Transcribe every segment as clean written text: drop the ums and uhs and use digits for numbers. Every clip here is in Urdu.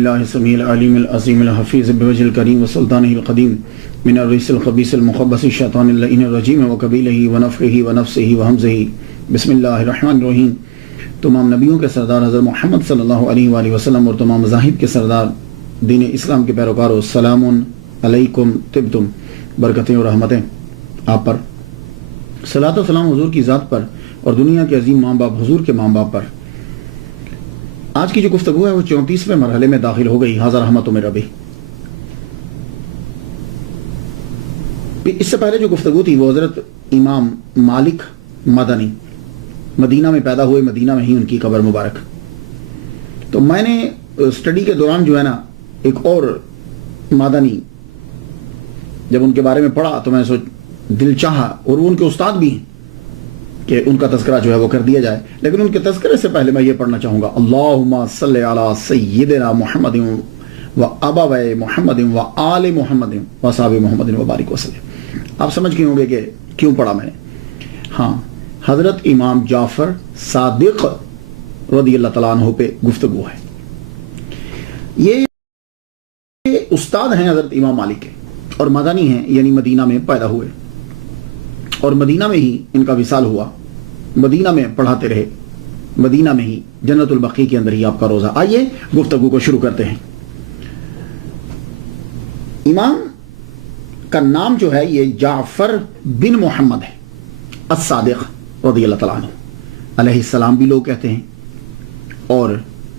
اللہ السمیع العلیم العظیم الحفیظ بوجہ الکریم وسلطانہ القدیم من الرجس الخبیث المخبث الشیطان اللعین الرجیم وقبیلہ ونفخہ ونفثہ وہمزہ بسم اللہ الرحمن الرحیم۔ تمام نبیوں کے سردار حضرت محمد صلی اللہ علیہ وآلہ وسلم اور تمام مذاہب کے سردار دین اسلام کے پیروکاروں، السلام علیکم طبتم، برکتیں اور رحمتیں آپ پر، صلاۃ و سلام حضور کی ذات پر اور دنیا کے عظیم ماں باپ حضور کے ماں باپ پر۔ آج کی جو گفتگو ہے وہ 34ویں مرحلے میں داخل ہو گئی، حاضر رحمت میں ربی۔ اس سے پہلے جو گفتگو تھی وہ حضرت امام مالک مدنی، مدینہ میں پیدا ہوئے، مدینہ میں ہی ان کی قبر مبارک۔ تو میں نے اسٹڈی کے دوران جو ہے نا ایک اور مدنی جب ان کے بارے میں پڑھا تو میں دل چاہا، اور وہ ان کے استاد بھی ہیں کہ ان کا تذکرہ جو ہے وہ کر دیا جائے، لیکن ان کے تذکرے سے پہلے میں یہ پڑھنا چاہوں گا، اللہم صلی علی سیدنا محمد و ابوی محمد و آل محمد و اصحاب محمد و بارک وسلم۔ آپ سمجھ گئے ہوں گے کہ کیوں پڑھا میں نے۔ ہاں، حضرت امام جعفر صادق رضی اللہ تعالیٰ عنہ پہ گفتگو ہے۔ یہ استاد ہیں حضرت امام مالک کے، اور مدنی ہیں، یعنی مدینہ میں پیدا ہوئے اور مدینہ میں ہی ان کا وصال ہوا، مدینہ میں پڑھاتے رہے، مدینہ میں ہی جنت البقیع کے اندر ہی آپ کا روزہ۔ آئیے گفتگو کو شروع کرتے ہیں۔ امام کا نام جو ہے یہ جعفر بن محمد ہے الصادق رضی اللہ تعالیٰ عنہ، علیہ السلام بھی لوگ کہتے ہیں، اور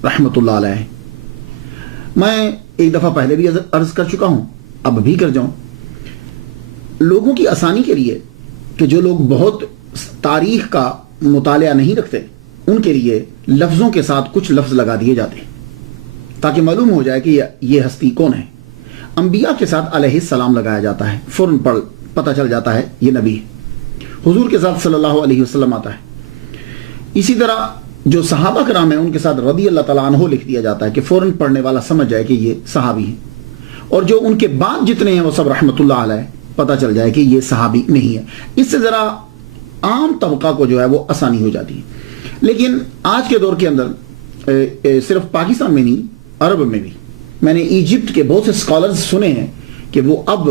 رحمت اللہ علیہ۔ میں ایک دفعہ پہلے بھی عرض کر چکا ہوں، اب بھی کر جاؤں، لوگوں کی آسانی کے لیے کہ جو لوگ بہت تاریخ کا مطالعہ نہیں رکھتے ان کے لیے لفظوں کے ساتھ کچھ لفظ لگا دیے جاتے ہیں تاکہ معلوم ہو جائے کہ یہ ہستی کون ہے۔ انبیاء کے ساتھ علیہ السلام لگایا جاتا ہے، فوراً پتہ چل جاتا ہے یہ نبی ہے۔ حضور کے ساتھ صلی اللہ علیہ وسلم آتا ہے۔ اسی طرح جو صحابہ کرام ہیں ان کے ساتھ رضی اللہ تعالیٰ عنہ لکھ دیا جاتا ہے کہ فوراً پڑھنے والا سمجھ جائے کہ یہ صحابی ہیں، اور جو ان کے بعد جتنے ہیں وہ سب رحمت اللہ علیہ، پتہ چل جائے کہ یہ صحابی نہیں ہے۔ اس سے ذرا عام طبقہ کو جو ہے وہ آسانی ہو جاتی ہے۔ لیکن آج کے دور کے اندر صرف پاکستان میں نہیں، عرب میں بھی میں نے ایجپٹ کے بہت سے اسکالرز سنے ہیں کہ وہ اب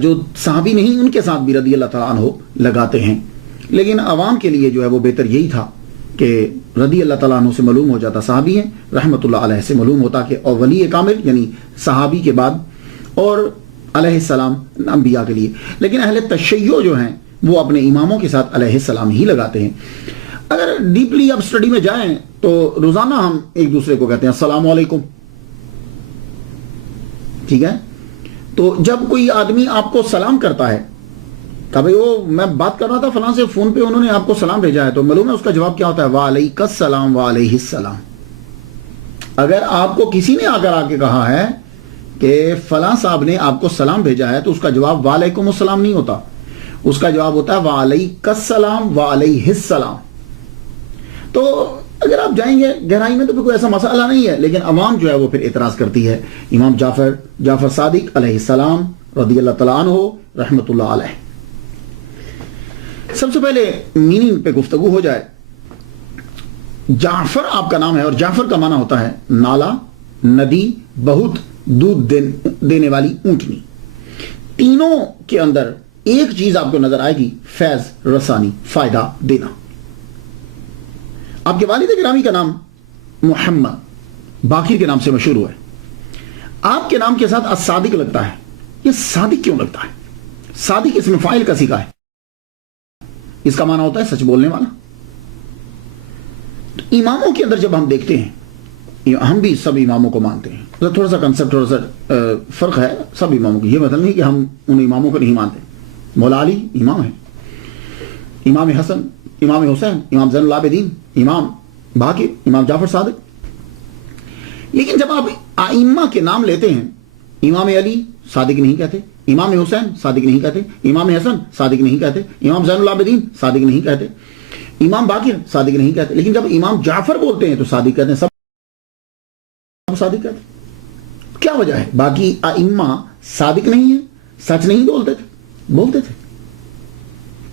جو صحابی نہیں ان کے ساتھ بھی رضی اللہ تعالیٰ عنہ لگاتے ہیں، لیکن عوام کے لیے جو ہے وہ بہتر یہی تھا کہ رضی اللہ تعالیٰ عنہ سے معلوم ہو جاتا صحابی ہیں، رحمت اللہ علیہ سے معلوم ہوتا کہ اور ولی کامل یعنی صحابی کے بعد، اور علیہ السلام انبیاء کے لیے۔ لیکن اہل تشیع جو ہیں وہ اپنے اماموں کے ساتھ علیہ السلام ہی لگاتے ہیں۔ اگر ڈیپلی اب اسٹڈی میں جائیں تو روزانہ ہم ایک دوسرے کو کہتے ہیں السلام علیکم، ٹھیک ہے؟ تو جب کوئی آدمی آپ کو سلام کرتا ہے کہ بھئی وہ میں بات کر رہا تھا فلاں سے فون پہ، انہوں نے آپ کو سلام بھیجا ہے، تو معلوم ہے اس کا جواب کیا ہوتا ہے؟ وعلیک السلام وعلیہ السلام۔ اگر آپ کو کسی نے آ کے کہا ہے کہ فلاں صاحب نے آپ کو سلام بھیجا ہے تو اس کا جواب وعلیکم السلام نہیں ہوتا، اس کا جواب ہوتا ہے وعلیک السلام وعلیہ السلام۔ تو اگر آپ جائیں گے گہرائی میں تو کوئی ایسا مسئلہ نہیں ہے، لیکن عوام جو ہے وہ پھر اعتراض کرتی ہے۔ امام جعفر صادق علیہ السلام رضی اللہ تعالیٰ عنہ رحمت اللہ علیہ۔ سب سے پہلے میننگ پہ گفتگو ہو جائے۔ جعفر آپ کا نام ہے، اور جعفر کا معنی ہوتا ہے نالا، ندی، بہت دودھ دینے والی اونٹنی۔ تینوں کے اندر ایک چیز آپ کو نظر آئے گی، فیض رسانی، فائدہ دینا۔ آپ کے والد گرامی کا نام محمد باقر کے نام سے مشہور ہوا ہے، آپ کے نام کے ساتھ الصادق لگتا ہے۔ یہ صادق کیوں لگتا ہے؟ صادق اسم فاعل کا سیکھا ہے، اس کا معنی ہوتا ہے سچ بولنے والا۔ تو اماموں کے اندر جب ہم دیکھتے ہیں، ہم بھی سب اماموں کو مانتے ہیں، تھوڑا سا کنسپٹ تھوڑا سا فرق ہے سب اماموں کی۔ یہ مطلب نہیں کہ ہم ان اماموں کو نہیں مانتے۔ مولا علی امام ہے، امام حسن، امام حسین، امام زین العابدین، امام باقر، امام جعفر صادق۔ لیکن جب آپ ائمہ کے نام لیتے ہیں، امام علی صادق نہیں کہتے، امام حسین صادق نہیں کہتے، امام حسن صادق نہیں کہتے، امام زین العابدین صادق نہیں کہتے، امام باقر صادق نہیں کہتے، لیکن جب امام جعفر بولتے ہیں تو صادق کہتے ہیں، سب صادق کہتے ہیں۔ کیا وجہ ہے؟ باقی ائمہ صادق نہیں ہیں، سچ نہیں بولتے تھے۔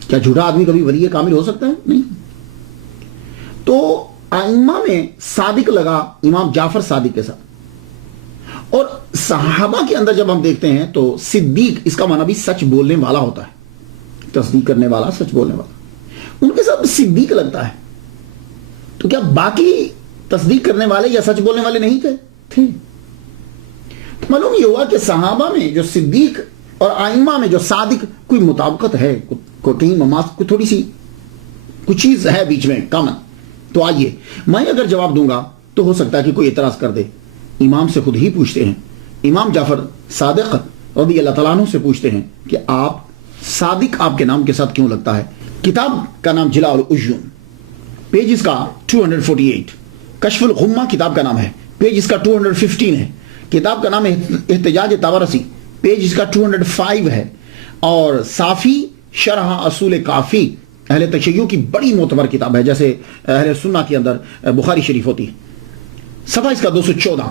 کیا جھوٹا آدمی کبھی ولی کامل ہو سکتا ہے؟ نہیں۔ تو ائمہ میں صادق لگا امام جعفر صادق کے ساتھ، اور صحابہ کے اندر جب ہم دیکھتے ہیں تو صدیق اس کا معنی بھی سچ بولنے والا ہوتا ہے، تصدیق کرنے والا، سچ بولنے والا، ان کے ساتھ صدیق لگتا ہے. تو کیا باقی تصدیق کرنے والے یا سچ بولنے والے نہیں تھے؟ معلوم یہ ہوا کہ صحابہ میں جو صدیق اور ائمہ میں جو صادق کوئی مطابقت ہے، کہیں کوئی تھوڑی سی کچھ چیز ہے بیچ میں کامن. تو آئیے میں اگر جواب دوں گا تو ہو سکتا ہے کہ کوئی اعتراض کر دے. امام سے خود ہی پوچھتے ہیں، امام جعفر صادق رضی اللہ تعالیٰ عنہ سے پوچھتے ہیں کہ آپ صادق آپ کے نام کے ساتھ کیوں لگتا ہے؟ کتاب کا نام جلاء العیون، پیج اس کا 248. کشف الغمہ کتاب کا نام ہے، پیج اس کا 215 ہے. کتاب کا نام ہے احتجاج طبرسی، پیج اس کا 205 ہے. اور صافی شرح اصول کافی اہل تشیع کی بڑی معتبر کتاب ہے، جیسے اہل سنہ کے اندر بخاری شریف ہوتی ہے. صفحہ اس کا 214.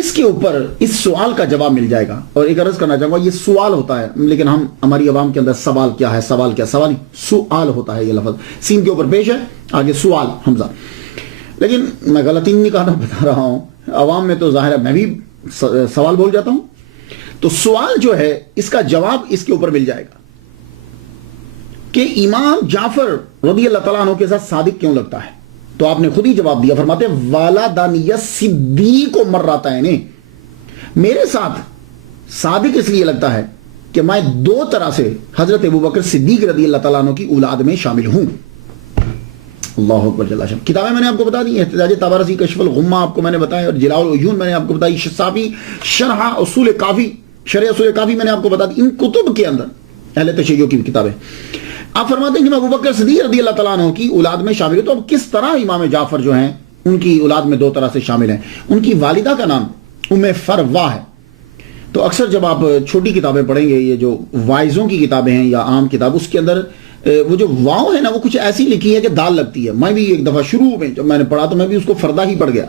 اس کے اوپر اس سوال کا جواب مل جائے گا. اور ایک عرض کرنا چاہوں گا، یہ سوال ہوتا ہے، لیکن ہماری عوام کے اندر سوال کیا ہے، سوال کیا، سوال سوال ہوتا ہے. یہ لفظ سین کے اوپر پیش ہے، آگے سوال حمزہ. لیکن میں غلطی نہیں کہنا بتا رہا ہوں، عوام میں تو ظاہر ہے میں بھی سوال بول جاتا ہوں. تو سوال جو ہے اس کا جواب اس کے اوپر مل جائے گا کہ امام جعفر رضی اللہ تعالیٰ عنہ کے ساتھ صادق کیوں لگتا ہے. تو آپ نے خود ہی جواب دیا، فرماتے ہیں والدانی صدیق و مراتین، میرے ساتھ صادق اس لیے لگتا ہے کہ میں دو طرح سے حضرت ابوبکر صدیق رضی اللہ تعالیٰ عنہ کی اولاد میں شامل ہوں. اللہ اکبر جل شانہ. کتابیں میں نے آپ کو بتا دی، احتجاج طبرسی، کشف الغمہ آپ کو میں نے بتایا، اور جلاء العیون میں نے آپ کو بتائی، صافی شرح اصول کافی، شرح اصول کافی میں نے آپ کو بتا دی. ان کتب کے اندر اہل تشیع کی کتابیں آپ فرماتے ہیں کہ میں ابوبکر صدیق رضی اللہ تعالیٰ عنہ کی اولاد میں شامل ہوں. تو اب کس طرح امام جعفر جو ہیں ان کی اولاد میں دو طرح سے شامل ہیں. ان کی والدہ کا نام ام فروا ہے. تو اکثر جب آپ چھوٹی کتابیں پڑھیں گے، یہ جو وائزوں کی کتابیں ہیں یا عام کتاب، اس کے اندر وہ جو واؤ ہے نا، وہ کچھ ایسی لکھی ہے کہ دال لگتی ہے. میں بھی ایک دفعہ شروع میں جب میں نے پڑھا تو میں بھی اس کو فردہ ہی پڑھ گیا،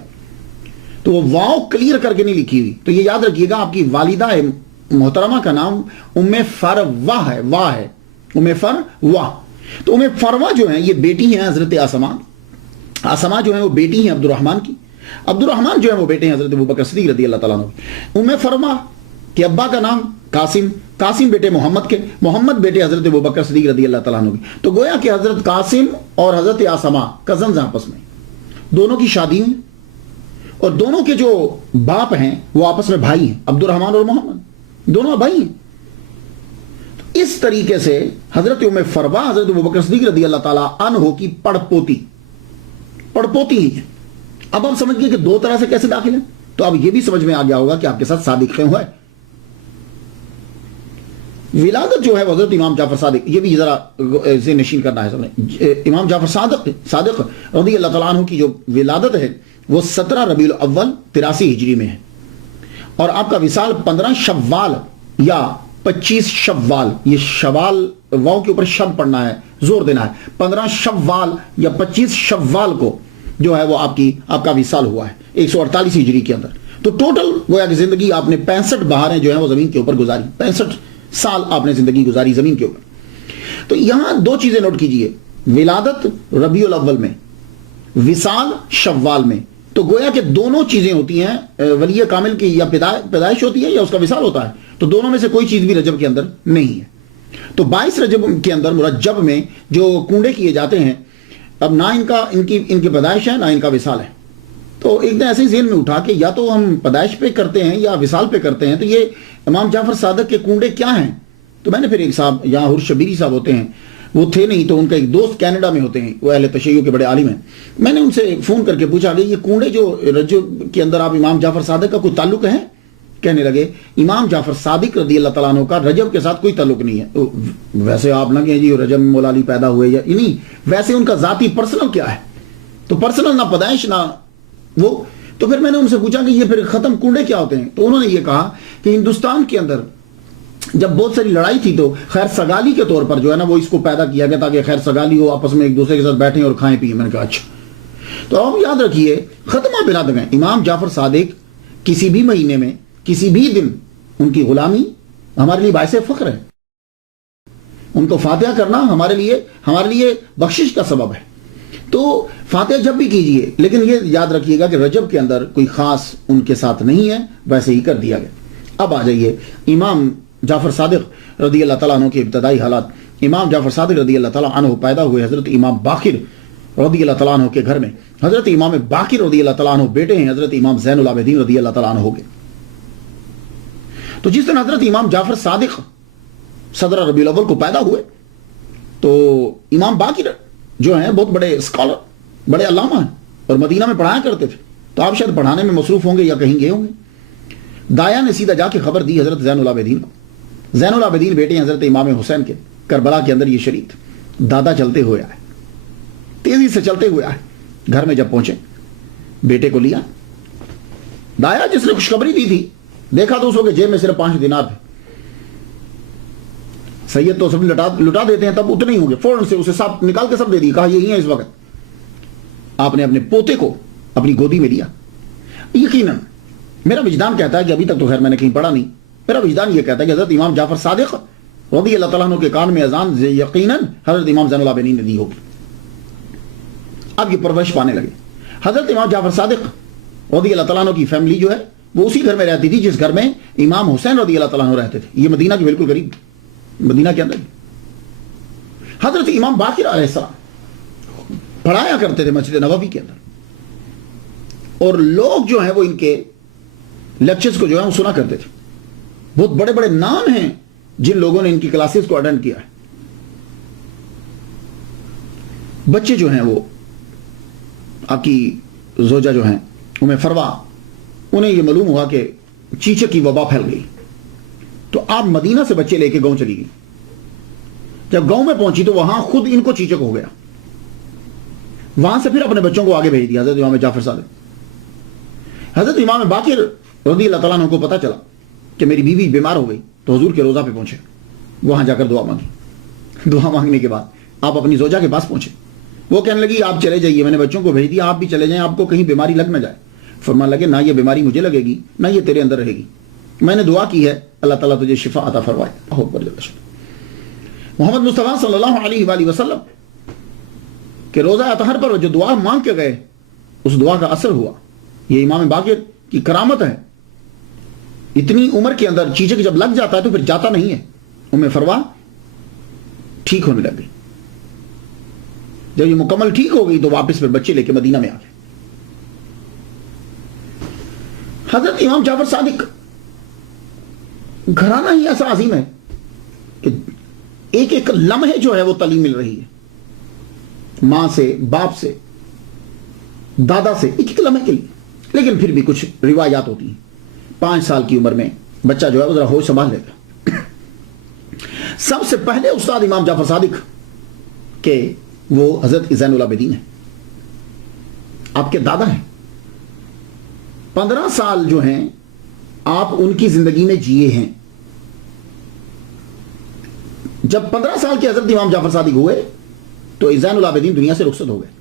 تو وہ واؤ کلیئر کر کے نہیں لکھی ہوئی. تو یہ یاد رکھیے گا، آپ کی والدہ محترمہ کا نام ام فروا ہے، واہ ہے ام فروا. تو ام فروا جو ہیں یہ بیٹی ہیں حضرت آسما جو ہیں وہ بیٹی ہیں عبد الرحمن کی. عبد الرحمن جو ہیں وہ بیٹے ہیں حضرت ابوبکر صدیق رضی اللہ تعالیٰ عنہ. ام فروا کے ابا کا نام قاسم بیٹے محمد کے، محمد بیٹے حضرت ابوبکر صدیق رضی اللہ تعالیٰ عنہ کی. تو گویا کہ حضرت قاسم اور حضرت آسما کزنز آپس میں، دونوں کی شادی ہوئی، اور دونوں کے جو باپ ہیں وہ آپس میں بھائی ہیں، عبد الرحمن اور محمد دونوں بھائی ہیں. اس طریقے سے حضرت ام فروا حضرت ابوبکر صدیق رضی اللہ تعالیٰ عنہ کی پڑپوتی ہی ہے. اب آپ سمجھ گئے کہ دو طرح سے کیسے داخل ہیں. تو اب یہ بھی سمجھ میں آ گیا ہوگا کہ آپ کے ساتھ صادق کیوں ہے. ولادت جو ہے حضرت امام جعفر صادق، یہ بھی ذرا ذہن نشین کرنا ہے سب نے. امام جعفر صادق رضی اللہ تعالیٰ عنہ کی جو ولادت ہے وہ 17 ربیع الاول 83 ہجری میں ہے، اور آپ کا وصال 15 شوال یا 25 شوال، یہ شوال واؤ کے اوپر شب پڑھنا ہے، زور دینا ہے، 15 شوال یا 25 شوال کو جو ہے وہ آپ کا وصال ہوا ہے 148 ہجری کے اندر. تو ٹوٹل گویا کہ زندگی آپ نے 65 بہاریں جو ہیں وہ زمین کے اوپر گزاری، 65 سال آپ نے زندگی گزاری زمین کے اوپر. تو یہاں دو چیزیں نوٹ کیجئے، ولادت ربیع الاول میں، وصال شوال میں. تو گویا کہ دونوں چیزیں ہوتی ہیں، ولی کامل کی یا پیدائش ہوتی ہے یا اس کا وصال ہوتا ہے. تو دونوں میں سے کوئی چیز بھی رجب کے اندر نہیں ہے. تو 22 رجب کے اندر مرجب میں جو کنڈے کیے جاتے ہیں، اب نہ ان کی پیدائش ہے نہ ان کا وصال ہے. تو ایک دن ایسے ہی ذہن میں اٹھا کہ یا تو ہم پیدائش پہ کرتے ہیں یا وصال پہ کرتے ہیں، تو یہ امام جعفر صادق کے کنڈے کیا ہیں. تو میں نے پھر ایک صاحب یہاں حر شبیری صاحب ہوتے ہیں، وہ تھے نہیں، تو ان کا ایک دوست کینیڈا میں ہوتے ہیں، وہ اہل تشیع کے بڑے عالم ہیں. میں نے ان سے فون کر کے پوچھا کہ یہ کنڈے جو رجب کے اندر آپ امام جعفر صادق کا کوئی تعلق ہے؟ کہنے لگے امام جعفر صادق رضی اللہ تعالیٰ عنہ کا رجب کے ساتھ کوئی تعلق نہیں ہے. ویسے آپ نہ کہیں جی رجب مولا علی پیدا ہوئے یا نہیں، ویسے ان کا ذاتی پرسنل کیا ہے. تو پرسنل نہ پیدائش نہ وہ. تو پھر میں نے ان سے پوچھا کہ یہ پھر ختم کنڈے کیا ہوتے ہیں. تو انہوں نے یہ کہا کہ ہندوستان کے اندر جب بہت ساری لڑائی تھی تو خیر سگالی کے طور پر جو ہے نا وہ اس کو پیدا کیا گیا تاکہ خیر سگالی ہو، آپس میں ایک دوسرے کے ساتھ بیٹھیں اور کھائیں پیئیں. میں نے کہا اچھا. تو آپ یاد رکھیے ختمہ بلا دیں امام جعفر صادق کسی بھی مہینے میں کسی بھی دن ان کی غلامی ہمارے لیے باعث فخر ہے. ان کو فاتحہ کرنا ہمارے لیے بخشش کا سبب ہے. تو فاتحہ جب بھی کیجئے، لیکن یہ یاد رکھیے گا کہ رجب کے اندر کوئی خاص ان کے ساتھ نہیں ہے، ویسے ہی کر دیا گیا۔ اب آ جائیے امام جعفر صادق رضی اللہ تعالیٰ عنہ کے ابتدائی حالات۔ امام جعفر صادق رضی اللہ تعالیٰ عنہ پیدا ہوئے حضرت امام باقر رضی اللہ تعالیٰ عنہ کے گھر میں۔ حضرت امام باقر رضی اللہ تعالیٰ عنہ بیٹے ہیں حضرت امام زین العابدین رضی اللہ تعالیٰ عنہ کے۔ تو جس دن حضرت امام جعفر صادق صدر ربیع الاول کو پیدا ہوئے تو امام باقر جو ہیں بہت بڑے اسکالر، بڑے علامہ ہیں اور مدینہ میں پڑھایا کرتے تھے، تو آپ شاید پڑھانے میں مصروف ہوں گے یا کہیں گئے ہوں گے۔ دایا نے سیدھا جا کے خبر دی حضرت زین العابدین کو۔ زین العابدین بیٹے ہیں حضرت امام حسین کے، کربلا کے اندر یہ شریک تھے۔ دادا چلتے ہوئے آئے، تیزی سے چلتے ہوئے آئے، گھر میں جب پہنچے بیٹے کو لیا۔ دایا جس نے خوشخبری دی تھی دیکھا تو اس وقت جیب میں صرف 5 دینار تھے۔ سید تو سب لٹا دیتے ہیں، تب اتنے ہی ہوں گے، فوراً سے اسے سب نکال کے سب دے دی، کہا یہی ہے اس وقت۔ آپ نے اپنے پوتے کو اپنی گودی میں لیا۔ یقیناً میرا وجدان کہتا ہے کہ ابھی تک تو خیر میں نے کہیں پڑھا نہیں، میرا وجدان یہ کہتا ہے کہ حضرت امام جعفر صادق رضی اللہ تعالیٰ عنہ کے کان میں اذان یقیناً حضرت امام زین العابدین نے دی ہوگی۔ اب یہ پرورش پانے لگے۔ حضرت امام جعفر صادق رضی اللہ تعالیٰ عنہ کی فیملی جو ہے وہ اسی گھر میں رہتی تھی جس گھر میں امام حسین رضی اللہ تعالیٰ عنہ رہتے تھے۔ یہ مدینہ کے بالکل قریب، مدینہ کے اندر۔ حضرت امام باقر علیہ السلام پڑھایا کرتے تھے مسجد نبوی کے اندر، اور لوگ جو ہیں وہ ان کے لیکچرز کو جو ہے وہ سنا کرتے تھے۔ بہت بڑے بڑے نام ہیں جن لوگوں نے ان کی کلاسز کو اٹینڈ کیا ہے۔ بچے جو ہیں وہ آپ کی زوجہ جو ہیں ام فروا، انہیں یہ معلوم ہوا کہ چیچک کی وبا پھیل گئی، تو آپ مدینہ سے بچے لے کے گاؤں چلی گئی۔ جب گاؤں میں پہنچی تو وہاں خود ان کو چیچک ہو گیا، وہاں سے پھر اپنے بچوں کو آگے بھیج دیا حضرت امام جعفر صادق۔ حضرت امام باقر رضی اللہ تعالیٰ عنہ کو پتا چلا کہ میری بیوی بیمار ہو گئی، تو حضور کے روضہ پہ پہنچے، وہاں جا کر دعا مانگی۔ دعا مانگنے کے بعد آپ اپنی زوجہ کے پاس پہنچے، وہ کہنے لگی آپ چلے جائیے، میں نے بچوں کو بھیج دیا، آپ بھی چلے جائیں، آپ کو کہیں بیماری لگ نہ جائے۔ فرمانے لگے نہ یہ بیماری مجھے لگے گی نہ یہ تیرے اندر رہے گی، میں نے دعا کی ہے اللہ تعالیٰ تجھے شفا عطا فرمائے۔ محمد مصطفیٰ صلی اللہ علیہ وآلہ وسلم کہ روزہ اطہر پر جو دعا مانگ کے گئے اس دعا کا اثر ہوا۔ یہ امام باقر کی کرامت ہے، اتنی عمر کے اندر چیچک جب لگ جاتا ہے تو پھر جاتا نہیں ہے۔ ام فروا ٹھیک ہونے لگ گئی، جب یہ مکمل ٹھیک ہو گئی تو واپس پھر بچے لے کے مدینہ میں آ گئے۔ حضرت امام جعفر صادق گھرانہ ہی ایسا عظیم ہے کہ ایک ایک لمحے جو ہے وہ تعلیم مل رہی ہے، ماں سے، باپ سے، دادا سے، ایک ایک لمحے کے لیے۔ لیکن پھر بھی کچھ روایات ہوتی ہیں، 5 سال کی عمر میں بچہ جو ہے وہ ذرا ہوش سنبھال لیتا۔ سب سے پہلے استاد امام جعفر صادق کے وہ حضرت زین العابدین ہیں، آپ کے دادا ہیں۔ 15 سال جو ہیں آپ ان کی زندگی میں جیے ہیں۔ جب 15 سال کے حضرت امام جعفر صادق ہوئے تو زین العابدین دنیا سے رخصت ہو گئے۔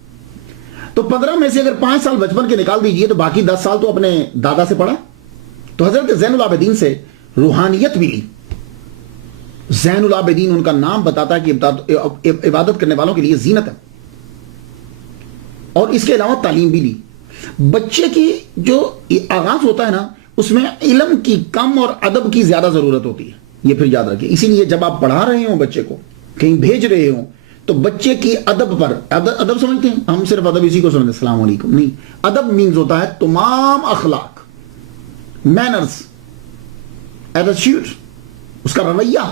تو 15 میں سے اگر 5 سال بچپن کے نکال دیجئے تو باقی 10 سال تو اپنے دادا سے پڑھا۔ تو حضرت زین العابدین سے روحانیت ملی۔ زین العابدین ان کا نام بتاتا ہے کہ عبادت کرنے والوں کے لیے زینت ہے، اور اس کے علاوہ تعلیم بھی لی۔ بچے کی جو آغاز ہوتا ہے نا اس میں علم کی کم اور ادب کی زیادہ ضرورت ہوتی ہے، یہ پھر یاد رکھیں۔ اسی لیے جب آپ پڑھا رہے ہوں بچے کو، کہیں بھیج رہے ہوں، تو بچے کی ادب پر، ادب سمجھتے ہیں ہم، صرف ادب اسی کو سمجھتے ہیں السلام علیکم نہیں، ادب مینز ہوتا ہے تمام اخلاق، مینرز، ایٹیٹیوڈ، اس کا رویہ،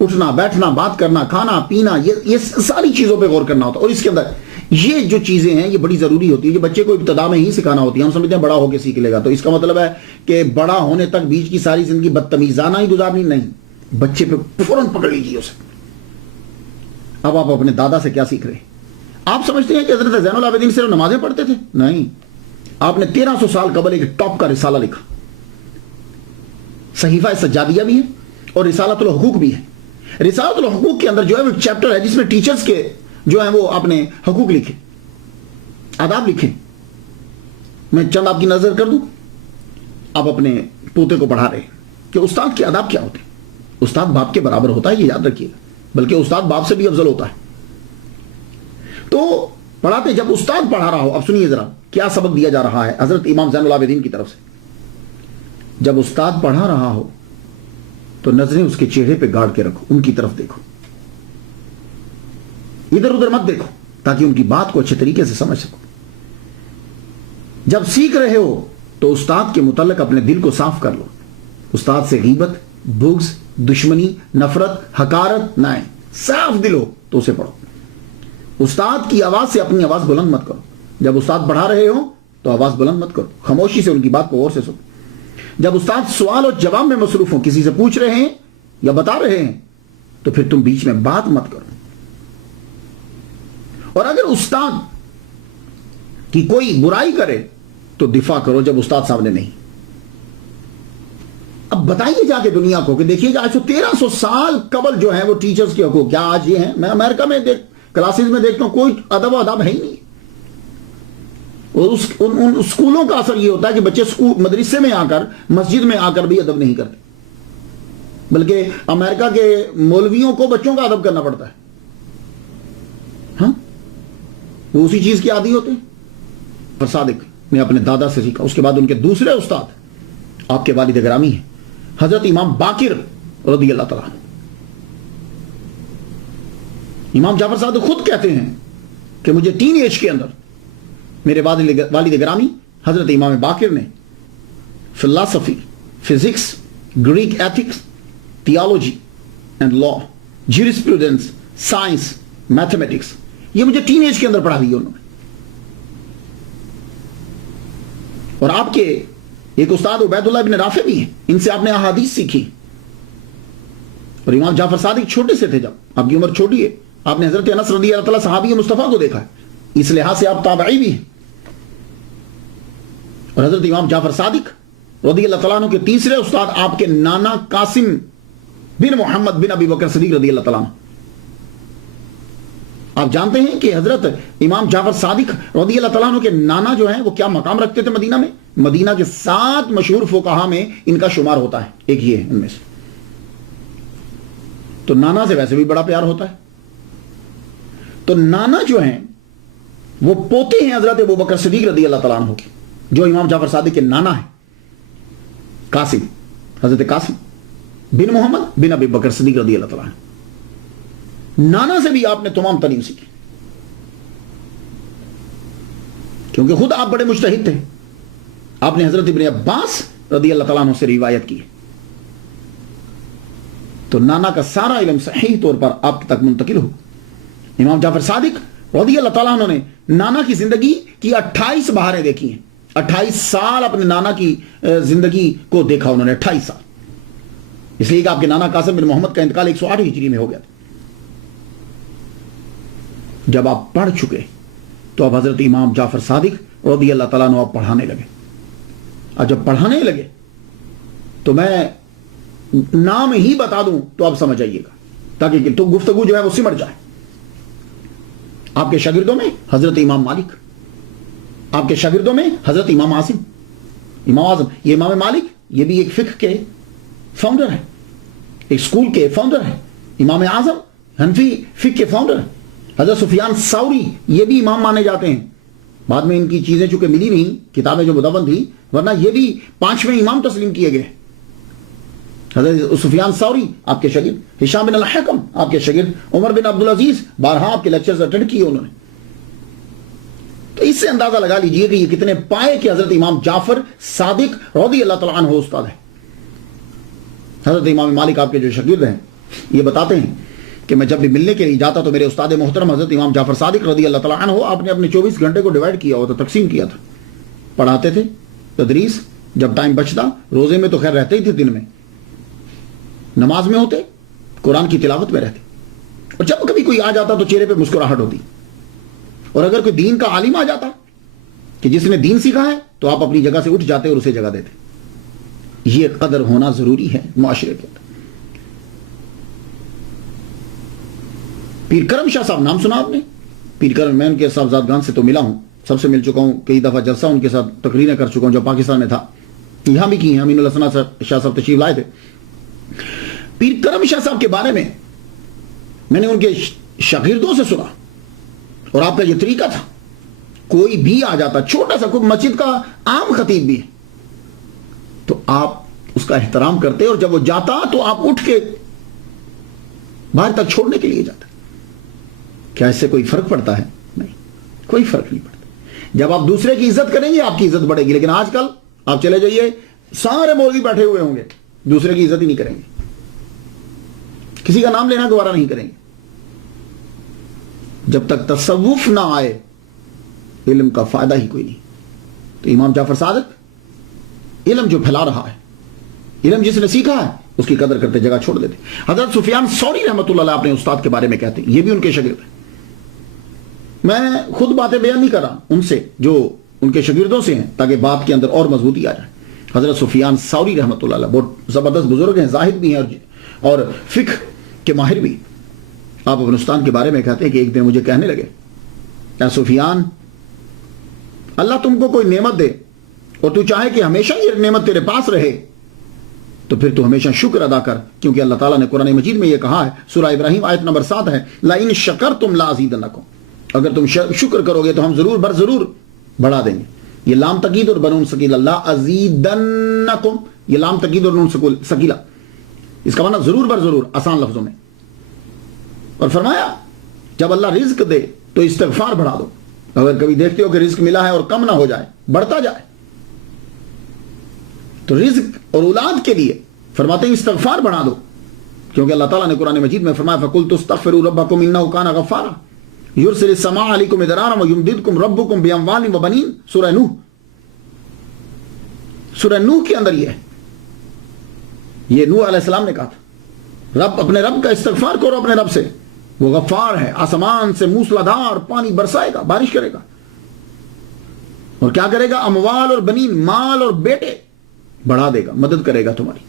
اٹھنا بیٹھنا، بات کرنا، کھانا پینا، یہ ساری چیزوں پہ غور کرنا ہوتا ہے۔ اور اس کے اندر یہ جو چیزیں ہیں یہ بڑی ضروری ہوتی ہے، یہ بچے کو ابتدا میں ہی سکھانا ہوتی ہے۔ ہم سمجھتے ہیں بڑا ہو کے سیکھ لے گا، تو اس کا مطلب ہے کہ بڑا ہونے تک بیچ کی ساری زندگی بدتمیزانہ ہی گزارنی نہیں، بچے پہ فوراً پکڑ لیجیے اسے۔ اب آپ اپنے دادا سے کیا سیکھ رہے ہیں؟ آپ سمجھتے ہیں کہ حضرت زین العابدین صرف نمازیں پڑھتے تھے؟ نہیں، آپ نے 1300 سال قبل ایک ٹاپ کا رسالہ لکھا، صحیفہ سجادیہ بھی ہے اور رسالۃ الحقوق بھی ہے۔ رسالۃ الحقوق کے اندر جو ہے وہ چیپٹر ہے جس میں ٹیچرز کے جو ہیں وہ اپنے حقوق لکھے، آداب لکھے۔ میں چند آپ کی نظر کر دوں، آپ اپنے پوتے کو پڑھا رہے ہیں کہ استاد کے آداب کیا ہوتے ہیں۔ استاد باپ کے برابر ہوتا ہے، یہ یاد رکھیے گا، بلکہ استاد باپ سے بھی افضل ہوتا ہے۔ تو پڑھاتے جب استاد پڑھا رہا ہو. اب سنیے ذرا کیا سبق دیا جا رہا ہے حضرت امام زین العابدین کی طرف سے. جب استاد پڑھا رہا ہو تو نظریں اس کے چہرے پہ گاڑ کے رکھو, ان کی طرف دیکھو, ادھر ادھر مت دیکھو, تاکہ ان کی بات کو اچھے طریقے سے سمجھ سکو. جب سیکھ رہے ہو تو استاد کے متعلق اپنے دل کو صاف کر لو. استاد سے غیبت, بغض, دشمنی, نفرت, حقارت نہ آئے. صاف دل ہو تو اسے پڑھو. استاد کی آواز سے اپنی آواز بلند مت کرو. جب استاد پڑھا رہے ہو تو آواز بلند مت کرو, خاموشی سے ان کی بات کو غور سے سنو. جب استاد سوال اور جواب میں مصروف ہوں, کسی سے پوچھ رہے ہیں یا بتا رہے ہیں, تو پھر تم بیچ میں بات مت کرو. اور اگر استاد کی کوئی برائی کرے تو دفاع کرو جب استاد سامنے نہیں. اب بتائیے جا کے دنیا کو کہ دیکھیے آج 1300 سال قبل جو ہے وہ ٹیچرز کے حقوق کیا آج یہ ہیں. میں امریکہ میں کلاسز میں دیکھتا ہوں کوئی ادب و ادب ہے ہی نہیں. اور ان اسکولوں کا اثر یہ ہوتا ہے کہ بچے مدرسے میں آ کر, مسجد میں آ کر بھی ادب نہیں کرتے, بلکہ امریکہ کے مولویوں کو بچوں کا ادب کرنا پڑتا ہے. ہاں, وہ اسی چیز کے عادی ہوتے ہیں. اور صادق نے اپنے دادا سے سیکھا. اس کے بعد ان کے دوسرے استاد آپ کے والد گرامی ہیں حضرت امام باقر رضی اللہ تعالیٰ. امام جعفر صادق خود کہتے ہیں کہ مجھے ٹین ایج کے اندر میرے والد گرامی حضرت امام باقر نے فلسفی, physics, Greek ethics, theology and law, jurisprudence, science, mathematics, یہ مجھے ٹین ایج کے اندر پڑھا دی انہوں نے. اور آپ کے ایک استاد عبید اللہ بن رافع بھی ہیں, ان سے آپ نے احادیث سیکھی. اور امام جعفر صادق چھوٹے سے تھے, جب آپ کی عمر چھوٹی ہے, آپ نے حضرت انس رضی اللہ تعالیٰ صحابی مصطفیٰ کو دیکھا ہے, اس لحاظ سے آپ تابعی بھی ہیں. اور حضرت امام جعفر صادق رضی اللہ تعالیٰ عنہ کے تیسرے استاد آپ کے نانا قاسم بن محمد بن ابی بکر صدیق رضی اللہ تعالیٰ عنہ. آپ جانتے ہیں کہ حضرت امام جعفر صادق رضی اللہ تعالیٰ عنہ کے نانا جو ہیں وہ کیا مقام رکھتے تھے مدینہ میں. مدینہ کے 7 مشہور فقہا میں ان کا شمار ہوتا ہے, ایک یہ ہے ان میں سے. تو نانا سے ویسے بھی بڑا پیار ہوتا ہے. تو نانا جو ہیں وہ پوتے ہیں حضرت ابو بکر صدیق رضی اللہ تعالیٰ عنہ کے, جو امام جعفر صادق کے نانا ہیں قاسم, حضرت قاسم بن محمد بن ابی بکر صدیق رضی اللہ تعالیٰ عنہ. نانا سے بھی آپ نے تمام تعلیم سیکھی, کیونکہ خود آپ بڑے مجتہد تھے. آپ نے حضرت ابن عباس رضی اللہ تعالیٰ عنہ سے روایت کی. تو نانا کا سارا علم صحیح طور پر آپ تک منتقل ہو. امام جعفر صادق رضی اللہ تعالیٰ عنہ نے نانا کی زندگی کی 28 بہاریں دیکھی ہیں. 28 سال اپنے نانا کی زندگی کو دیکھا انہوں نے, 28 سال. اس لیے کہ آپ کے نانا قاسم بن محمد کا انتقال 108 ہجری میں ہو گیا تھا. جب آپ پڑھ چکے تو اب حضرت امام جعفر صادق رضی اللہ تعالیٰ عنہ آپ پڑھانے لگے. اور جب پڑھانے لگے تو میں نام ہی بتا دوں تو آپ سمجھ آئیے گا, تاکہ تو گفتگو جو ہے وہ سمٹ جائے. آپ کے شاگردوں میں حضرت امام مالک, آپ کے شاگردوں میں حضرت امام عاصم, امام اعظم. یہ امام مالک یہ بھی ایک فقہ کے فاؤنڈر ہے, ایک سکول کے فاؤنڈر ہے. امام اعظم حنفی فقہ کے فاؤنڈر ہے. حضرت سفیان ثوری یہ بھی امام مانے جاتے ہیں. بعد میں ان کی چیزیں چونکہ ملی نہیں, کتابیں جو مدون تھی, ورنہ یہ بھی 5ویں امام تسلیم کیے گئے. حضرت سفیان ثوری آپ کے شاگرد, ہشام بن الحکم آپ کے شاگرد, عمر بن عبدالعزیز بارہا آپ کے لیکچرز اٹینڈ کیے انہوں نے. تو اس سے اندازہ لگا لیجئے کہ یہ کتنے پائے کہ حضرت امام جعفر صادق رضی اللہ تعالیٰ عنہ استاد ہے. حضرت امام مالک آپ کے جو شاگرد ہیں یہ بتاتے ہیں کہ میں جب بھی ملنے کے لیے جاتا تو میرے استاد محترم حضرت امام جعفر صادق رضی اللہ تعالیٰ عنہ آپ نے اپنے 24 گھنٹے کو ڈیوائیڈ کیا ہوا تھا, تقسیم کیا تھا. پڑھاتے تھے, تدریس, جب ٹائم بچتا روزے میں تو خیر رہتے ہی تھے, دن میں نماز میں ہوتے, قرآن کی تلاوت میں رہتے. اور جب کبھی کوئی آ جاتا تو چہرے پہ مسکراہٹ ہوتی. اور اگر کوئی دین کا عالم آ جاتا کہ جس نے دین سیکھا ہے تو آپ اپنی جگہ سے اٹھ جاتے اور اسے جگہ دیتے. یہ قدر ہونا ضروری ہے معاشرے کے اندر. پیر کرم شاہ صاحب نام سنا آپ نے؟ پیر کرم, میں ان کے صاحبزادگان سے تو ملا ہوں, سب سے مل چکا ہوں, کئی دفعہ جلسہ ان کے ساتھ تقریریں کر چکا ہوں. جو پاکستان میں تھا یہاں بھی کی ہیں, امین الحسن شاہ صاحب تشریف لائے تھے. پیر کرم شاہ صاحب کے بارے میں نے ان کے شاگردوں سے سنا, اور آپ کا یہ طریقہ تھا کوئی بھی آ جاتا, چھوٹا سا, کوئی مسجد کا عام خطیب بھی ہے, تو آپ اس کا احترام کرتے, اور جب وہ جاتا تو آپ اٹھ کے باہر تک چھوڑنے کے لیے جاتے. کیا اس سے کوئی فرق پڑتا ہے؟ نہیں, کوئی فرق نہیں پڑتا. جب آپ دوسرے کی عزت کریں گے آپ کی عزت بڑھے گی. لیکن آج کل آپ چلے جائیے, سارے مولوی بیٹھے ہوئے ہوں گے, دوسرے کی عزت ہی نہیں کریں گے, کسی کا نام لینا گوارا نہیں کریں گے. جب تک تصوف نہ آئے علم کا فائدہ ہی کوئی نہیں. تو امام جعفر صادق علم جو پھیلا رہا ہے, علم جس نے سیکھا ہے اس کی قدر کرتے جگہ چھوڑ دیتے. حضرت سفیان ثوری رحمۃ اللہ علیہ اپنے استاد کے بارے میں کہتے ہیں, یہ بھی ان کے شاگرد ہیں. میں خود باتیں بیان نہیں کر رہا, ان سے جو ان کے شاگردوں سے ہیں, تاکہ بات کے اندر اور مضبوطی آ جائے. حضرت سفیان ثوری رحمۃ اللہ علیہ بہت زبردست بزرگ ہیں, زاہد بھی ہیں اور فقہ کے ماہر بھی. آپ اپنے استاد کے بارے میں کہتے ہیں کہ ایک دن مجھے کہنے لگے, اے سفیان, اللہ تم کو کوئی نعمت دے اور تو چاہے کہ ہمیشہ یہ نعمت تیرے پاس رہے, تو پھر تو ہمیشہ شکر ادا کر, کیونکہ اللہ تعالیٰ نے قرآن مجید میں یہ کہا ہے, سورہ ابراہیم آیت نمبر 7 ہے, لَإِن شَكَرْتُمْ لَأَزِيدَنَّكُمْ, اگر تم شکر کرو گے تو ہم ضرور بر ضرور بڑھا دیں گے. یہ لام تقید اور بنون سکیلا, لَأَزِيدَنَّكُمْ, یہ لام تقید اور نون سکیلا, اس کا معنی ضرور بر ضرور, آسان لفظوں میں. اور فرمایا جب اللہ رزق دے تو استغفار بڑھا دو. اگر کبھی دیکھتے ہو کہ رزق ملا ہے اور کم نہ ہو جائے, بڑھتا جائے, تو رزق اور اولاد کے لیے فرماتے ہیں استغفار بڑھا دو, کیونکہ اللہ تعالیٰ نے قرآن مجید میں فرمایا فَقُلْتُ اسْتَغْفِرُوا رَبَّكُمْ إِنَّهُ كَانَ غَفَّارًا يُرْسِلِ السَّمَاءَ عَلَيْكُمْ مِدْرَارًا وَيُمْدِدْكُمْ رَبُّكُمْ بِأَمْوَالٍ وَبَنِينَ. سورہ نوح, سورہ نوح کے اندر یہ نوح علیہ السلام نے کہا تھا, رب اپنے رب کا استغفار کرو اپنے رب سے, وہ غفار ہے, آسمان سے موسلادھار پانی برسائے گا, بارش کرے گا, اور کیا کرے گا, اموال اور بنین, مال اور بیٹے بڑھا دے گا, مدد کرے گا تمہاری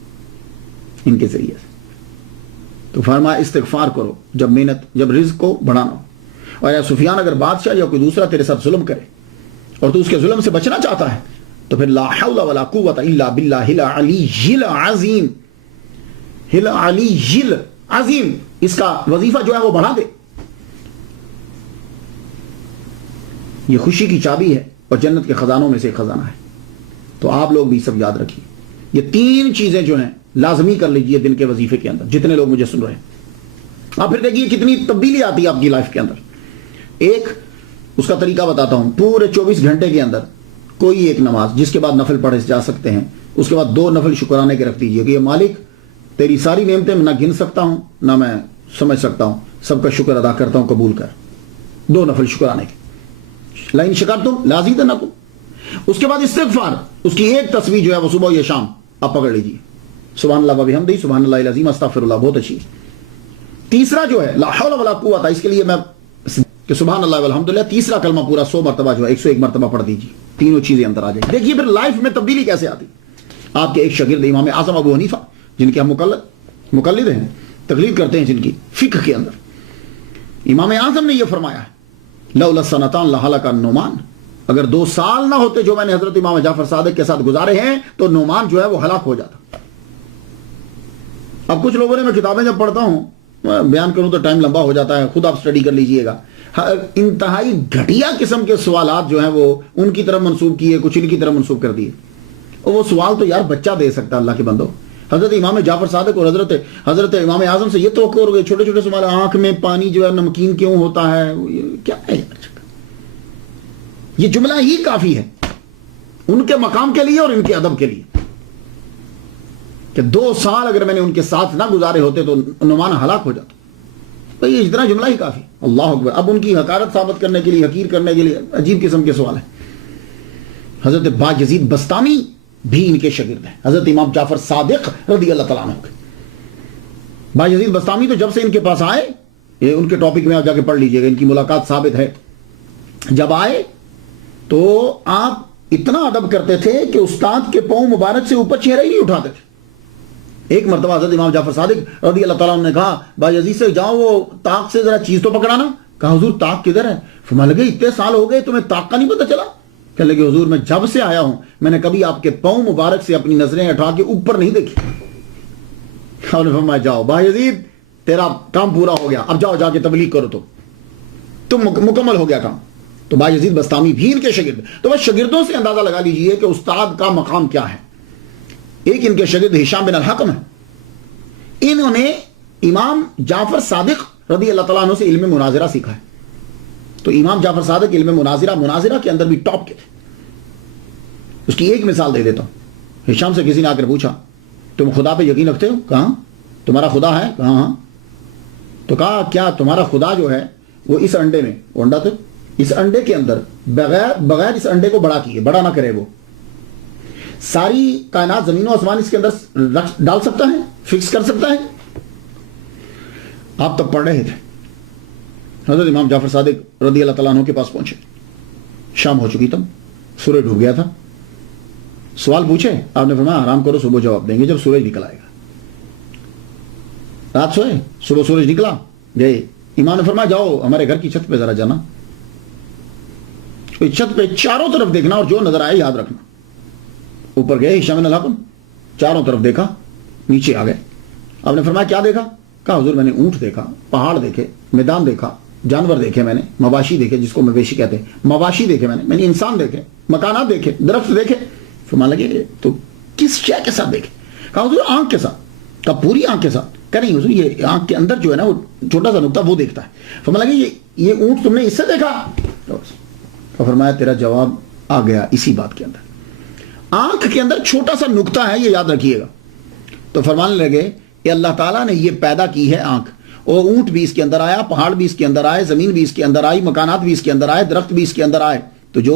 ان کے ذریعے سے. تو فرمایا استغفار کرو جب محنت, جب رزق کو بڑھانا ہو. اور یا سفیان, اگر بادشاہ یا کوئی دوسرا تیرے ساتھ ظلم کرے اور تو اس کے ظلم سے بچنا چاہتا ہے, تو پھر لا حول ولا قوت الا باللہ العلی العظیم, العلی العظیم, اس کا وظیفہ جو ہے وہ بڑھا دے. یہ خوشی کی چابی ہے اور جنت کے خزانوں میں سے ایک خزانہ ہے. تو آپ لوگ بھی سب یاد رکھیے, یہ 3 چیزیں جو ہیں لازمی کر لیجئے دن کے وظیفے کے اندر, جتنے لوگ مجھے سن رہے ہیں. آپ پھر دیکھیے کتنی تبدیلی آتی ہے آپ کی لائف کے اندر. ایک اس کا طریقہ بتاتا ہوں, پورے 24 گھنٹے کے اندر کوئی ایک نماز, جس کے بعد نفل پڑھے جا سکتے ہیں, اس کے بعد 2 نفل شکرانے کے رکھ دیجئے کہ یہ مالک تیری ساری نعمتیں میں نہ گن سکتا ہوں نہ میں سمجھ سکتا ہوں, سب کا شکر ادا کرتا ہوں, قبول کر. 2 نفل شکرانے کے, لَإِن شَكَرْتُمْ لَأَزِيدَنَّكُمْ. اس کے بعد استغفار, اس کی ایک تسبیح جو ہے وہ صبح یا شام آپ پکڑ لیجئے, سبحان اللہ و بحمدہ, سبحان اللہ العظیم, استغفر اللہ, بہت اچھی. تیسرا جو ہے لا حول ولا قوت, اس کے لیے میں کہ سبحان اللہ والحمدللہ, تیسرا کلمہ پورا 100 مرتبہ جو ہے 101 مرتبہ پڑھ دیجیے, تینوں چیزیں اندر آ جائیں. دیکھیے پھر لائف میں تبدیلی کیسے آتی. آپ کے ایک شاگرد امام اعظم ابو حنیفہ, جن کے ہم مقلد ہیں, تقلید کرتے ہیں جن کی فقہ کے اندر, امام اعظم نے یہ فرمایا ہے لولا السنتان لہلک النعمان, اگر 2 سال نہ ہوتے جو میں نے حضرت امام جعفر صادق کے ساتھ گزارے ہیں تو نعمان جو ہے وہ ہلاک ہو جاتا. اب کچھ لوگوں نے, میں کتابیں جب پڑھتا ہوں بیان کروں تو ٹائم لمبا ہو جاتا ہے, خود آپ سٹڈی کر لیجئے گا. انتہائی گھٹیا قسم کے سوالات جو ہیں وہ ان کی طرف منسوب کیے, کچھ ان کی طرف منسوب کر دیے. اور وہ سوال تو یار بچہ دے سکتا, اللہ کے بندو. حضرت امام جعفر صادق اور حضرت امام اعظم سے یہ توقع ہو گئے, چھوٹے چھوٹے سوال, آنکھ میں پانی جو ہے نمکین کیوں ہوتا ہے, کیا ہے یہ جملہ ہی کافی ہے ان کے مقام کے لیے اور ان کے ادب کے لیے, کہ 2 سال اگر میں نے ان کے ساتھ نہ گزارے ہوتے تو نعمان ہلاک ہو جاتا. تو یہ اتنا جملہ ہی کافی. اللہ اکبر. اب ان کی حقارت ثابت کرنے کے لیے, حقیر کرنے کے لیے عجیب قسم کے سوال ہیں. حضرت باجزید بستامی بھی ان کے شاگرد ہیں, حضرت امام جعفر صادق رضی اللہ تعالیٰ عنہ کے. باجزید بستامی تو جب سے ان کے پاس آئے, یہ ان کے ٹاپک میں آپ جا کے پڑھ لیجئے گا, ان کی ملاقات ثابت ہے. جب آئے تو آپ اتنا ادب کرتے تھے کہ استاد کے پاؤں مبارک سے اوپر چہرہ ہی نہیں اٹھاتے تھے. ایک مرتبہ حضرت امام جعفر صادق رضی اللہ تعالیٰ عنہ نے کہا, باجزید سے جاؤ وہ طاق سے ذرا چیز تو پکڑانا. کہا حضور طاق کدھر ہے؟ فرمانے لگے اتنے سال ہو گئے تمہیں طاق کا نہیں پتہ چلا؟ کہنے لگے حضور میں جب سے آیا ہوں میں نے کبھی آپ کے پاؤں مبارک سے اپنی نظریں اٹھا کے اوپر نہیں دیکھی. انہوں نے فرمایا جاؤ باجزید تیرا کام پورا ہو گیا, اب جاؤ جا کے تبلیغ کرو, تو تم مکمل ہو گیا کام. تو بایزید بستامی بھی ان کے شاگرد. تو بس شاگردوں سے اندازہ لگا لیجئے کہ استاد کا مقام کیا ہے. ایک ان کے شاگرد ہشام بن الحکم ہے. انہوں نے امام جعفر صادق رضی اللہ تعالیٰ عنہ سے علم مناظرہ سیکھا ہے. تو امام جعفر صادق علم مناظرہ کے اندر بھی ٹاپ کے تھے. اس کی ایک مثال دے دیتا ہوں. ہشام سے کسی نے آ کر پوچھا تم خدا پہ یقین رکھتے ہو؟ کہاں تمہارا خدا ہے؟ کہاں ہاں. تو کہا کیا تمہارا خدا جو ہے وہ اس انڈے میں، وہ انڈا تو اس انڈے کے اندر بغیر اس انڈے کو بڑا کیے، بڑا نہ کرے، وہ ساری کائنات زمین و آسمان اس کے اندر ڈال سکتا ہے، فکس کر سکتا ہے؟ آپ تب پڑھ رہے تھے. حضرت امام جعفر صادق رضی اللہ تعالیٰ عنہ کے پاس پہنچے. شام ہو چکی تب، سورج ڈوب گیا تھا. سوال پوچھے، آپ نے فرمایا آرام کرو، صبح جواب دیں گے جب سورج نکل آئے گا. رات سوئے، صبح سورج نکلا، گئے. امام نے فرمایا جاؤ ہمارے گھر کی چھت پہ ذرا جانا، چھت پہ چاروں طرف دیکھنا اور جو نظر آئے یاد رکھنا. اوپر گئے ہشام بن الحکم، چاروں طرف دیکھا، نیچے آ گئے. آپ نے فرمایا کیا دیکھا؟ کہا حضور میں نے اونٹ دیکھا، پہاڑ دیکھے، میدان دیکھا، جانور دیکھے، میں نے مواشی دیکھے، جس کو مویشی کہتے ہیں، مواشی دیکھے، میں نے انسان دیکھے، مکانات دیکھے، درخت دیکھے. فرمانے لگے تو کس شے کے ساتھ دیکھے؟ کہا حضور آنکھ کے ساتھ. کہا پوری آنکھ کے ساتھ؟ کہا نہیں حضور یہ آنکھ کے اندر جو ہے نا وہ چھوٹا سا نقطہ وہ دیکھتا ہے. فرمانے لگے یہ اونٹ تم نے اس سے دیکھا؟ فرمایا تیرا جواب آ گیا اسی بات کے اندر. آنکھ کے اندر چھوٹا سا نقطہ ہے، یہ یاد رکھیے گا. تو فرمانے لگے یہ اللہ تعالیٰ نے یہ پیدا کی ہے آنکھ، اور اونٹ بھی اس کے اندر آیا، پہاڑ بھی اس کے اندر آئے، زمین بھی اس کے اندر آئی، مکانات بھی اس کے اندر آئے، درخت بھی اس کے اندر آئے. تو جو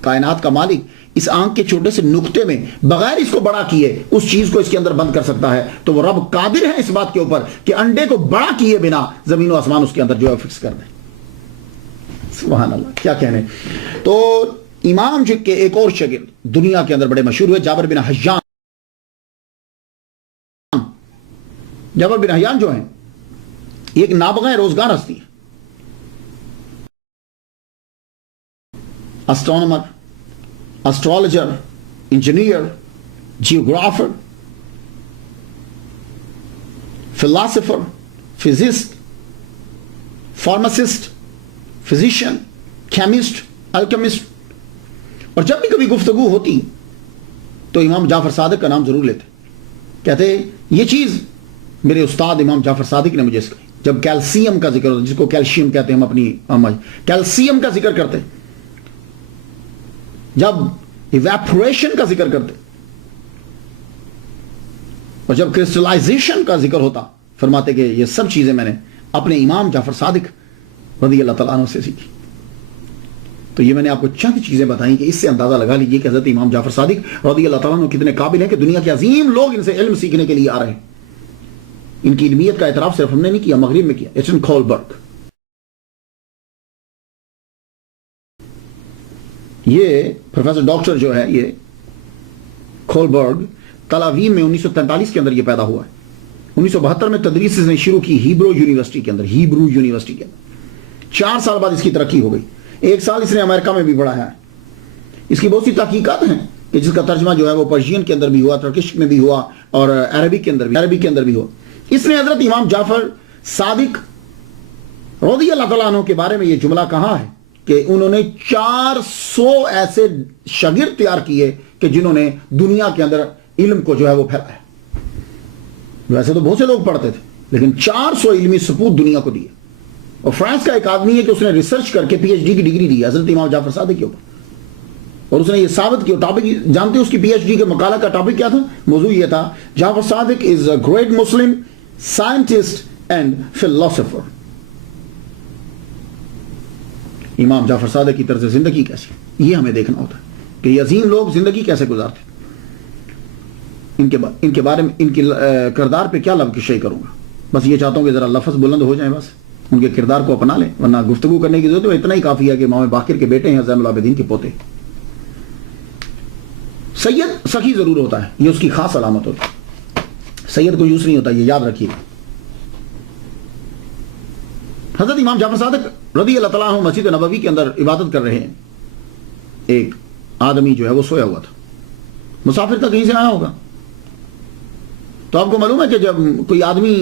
کائنات کا مالک اس آنکھ کے چھوٹے سے نقطے میں بغیر اس کو بڑا کیے اس چیز کو اس کے اندر بند کر سکتا ہے، تو وہ رب قادر ہے اس بات کے اوپر کہ انڈے کو بڑا کیے بنا زمین و آسمان اس کے اندر جو ہے فکس کر دیں. سبحان اللہ، کیا کہنے. تو امام جو کے ایک اور شاگرد دنیا کے اندر بڑے مشہور ہوئے، جابر بن حیان. جابر بن حیان جو ہیں یہ ایک نابغہ روزگار ہستی ہے. Astronomer, astrologer, engineer, geographer, philosopher, physicist, pharmacist, physician, chemist, alchemist. اور جب بھی کبھی گفتگو ہوتی تو امام جعفر صادق کا نام ضرور لیتے. کہتے یہ چیز میرے استاد امام جعفر صادق نے مجھے سکھائی. جب کیلشیم کا ذکر ہوتا جس کو کیلشیم کہتے ہیں ہم اپنی کیلشیم کا ذکر کرتے، جب ایویپوریشن کا ذکر کرتے، اور جب کرسٹلائزیشن کا ذکر ہوتا، فرماتے کہ یہ سب چیزیں میں نے اپنے امام جعفر صادق رضی اللہ تعالیٰ عنہ سے سیکھی. تو یہ میں نے آپ کو چند چیزیں بتائیں کہ اس سے اندازہ لگا لیجئے کہ حضرت امام جعفر صادق رضی اللہ تعالیٰ عنہ کتنے قابل ہیں کہ دنیا کے عظیم لوگ ان سے علم سیکھنے کے لیے آ رہے ہیں. ان کی علمیت کا اعتراف صرف ہم نے نہیں کیا، مغرب میں کیا. ایٹن کولبرگ، یہ پروفیسر ڈاکٹر جو ہے یہ کولبرگ تل اویو میں 1943 کے اندر یہ پیدا ہوا ہے. 1972 میں تدریس اس نے شروع کی ہیبرو یونیورسٹی کے اندر. 4 سال بعد اس کی ترقی ہو گئی. 1 سال اس نے امریکہ میں بھی پڑھایا ہے. اس کی بہت سی تحقیقات ہیں کہ جس کا ترجمہ جو ہے وہ پرشین کے اندر بھی ہوا، ترکش میں بھی ہوا، اور عربی کے اندر بھی ہوا. اس نے حضرت امام جعفر صادق رضی اللہ تعالیٰ عنہ کے بارے میں یہ جملہ کہا ہے کہ انہوں نے 400 ایسے شاگرد تیار کیے کہ جنہوں نے دنیا کے اندر علم کو جو ہے وہ پھیلایا. ویسے تو بہت سے لوگ پڑھتے تھے لیکن 400 علمی سپوت دنیا کو دیے. اور فرانس کا ایک آدمی ہے کہ اس نے ریسرچ کر کے پی ایچ ڈی کی ڈگری دی حضرت امام جعفر صادق کے اوپر، اور اس نے یہ ثابت کیا. ٹاپک جانتے اس کی پی ایچ ڈی کے مقالہ کا ٹاپک کیا تھا؟ موضوع یہ تھا جعفر صادق is a great Muslim scientist and philosopher. امام جعفر صادق کی طرز زندگی کیسی، یہ ہمیں دیکھنا ہوتا ہے کہ یہ عظیم لوگ زندگی کیسے گزارتے. ان کے بارے میں، ان کے کردار پہ کیا لفظ کی شے کروں گا. بس یہ چاہتا ہوں کہ ذرا لفظ بلند ہو جائیں، بس ان کے کردار کو اپنا لیں، ورنہ گفتگو کرنے کی ضرورت ہے. اتنا ہی کافی ہے کہ امام باقر کے بیٹے ہیں، زین العابدین کے پوتے. سید سخی ضرور ہوتا ہے، یہ اس کی خاص علامت ہوتی ہے. سید کو یوز نہیں ہوتا، یہ یاد رکھیے. حضرت امام جعفر صادق رضی اللہ تعالیٰ عنہ مسجد نبوی کے اندر عبادت کر رہے ہیں. ایک آدمی جو ہے وہ سویا ہوا تھا، مسافر تھا، کہیں سے آیا ہوگا. تو آپ کو معلوم ہے کہ جب کوئی آدمی